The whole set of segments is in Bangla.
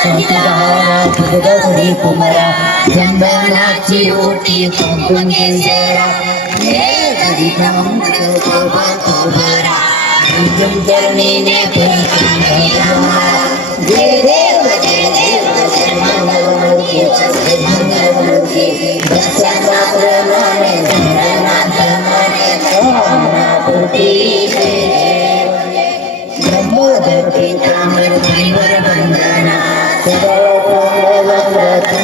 छातीदारा भगदवरी कुमरा चंदनाची ओटी कुंभकेसरा हे कधी नमंत गोबा गोबरा अंजम चरणीने पंचमरा जय देव जय देव सर्वमंगल मंगल मंगल दशा प्रमाणे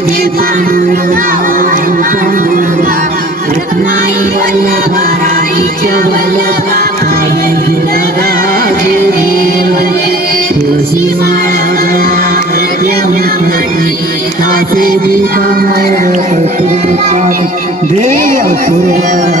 वंदे पांडुरंगा पांडुरंगा रत्नाई वल्लभा राईच वल्लभा तुळशी कासे दीपमय देव पुरा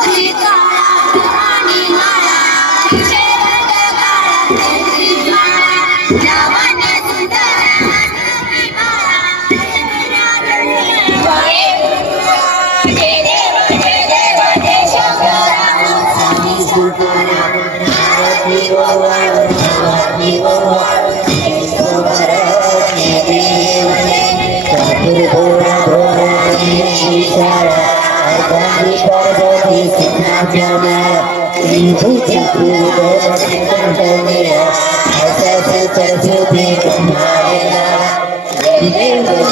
नवदोत्री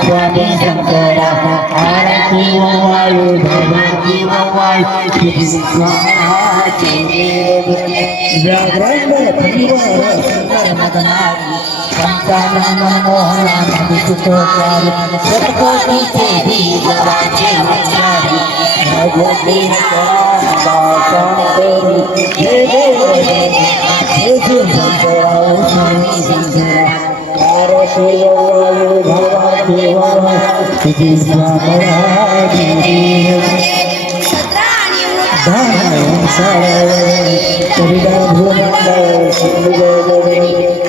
స్వామి శంకర హారతి వాయు భగవతి వాయు కృష్ణ संतान मोहना मधुसुतोकारी सतकोटी से भी जवाचे विचारी भगवती दासन तेरी हे देव हे देव शंकरा स्वामी शंकरा आरती वायु भगवती वायु स्वामी सत्रा ধারায়ণ সারায়ণ কবিতা ভুবনায় সুন্দর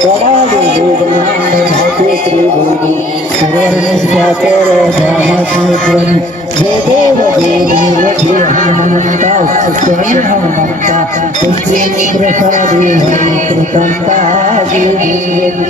কমালে ভুবনায় ভাতে ত্রিভুবন সর্বর্ণ স্থাতর ধামাসুত্রম জয় দেব দেবী লক্ষ্মী হনুমন্তা স্বয়ং হনুমন্তা পুষ্টিমি প্রসাদে হরি কৃতন্তা জীবন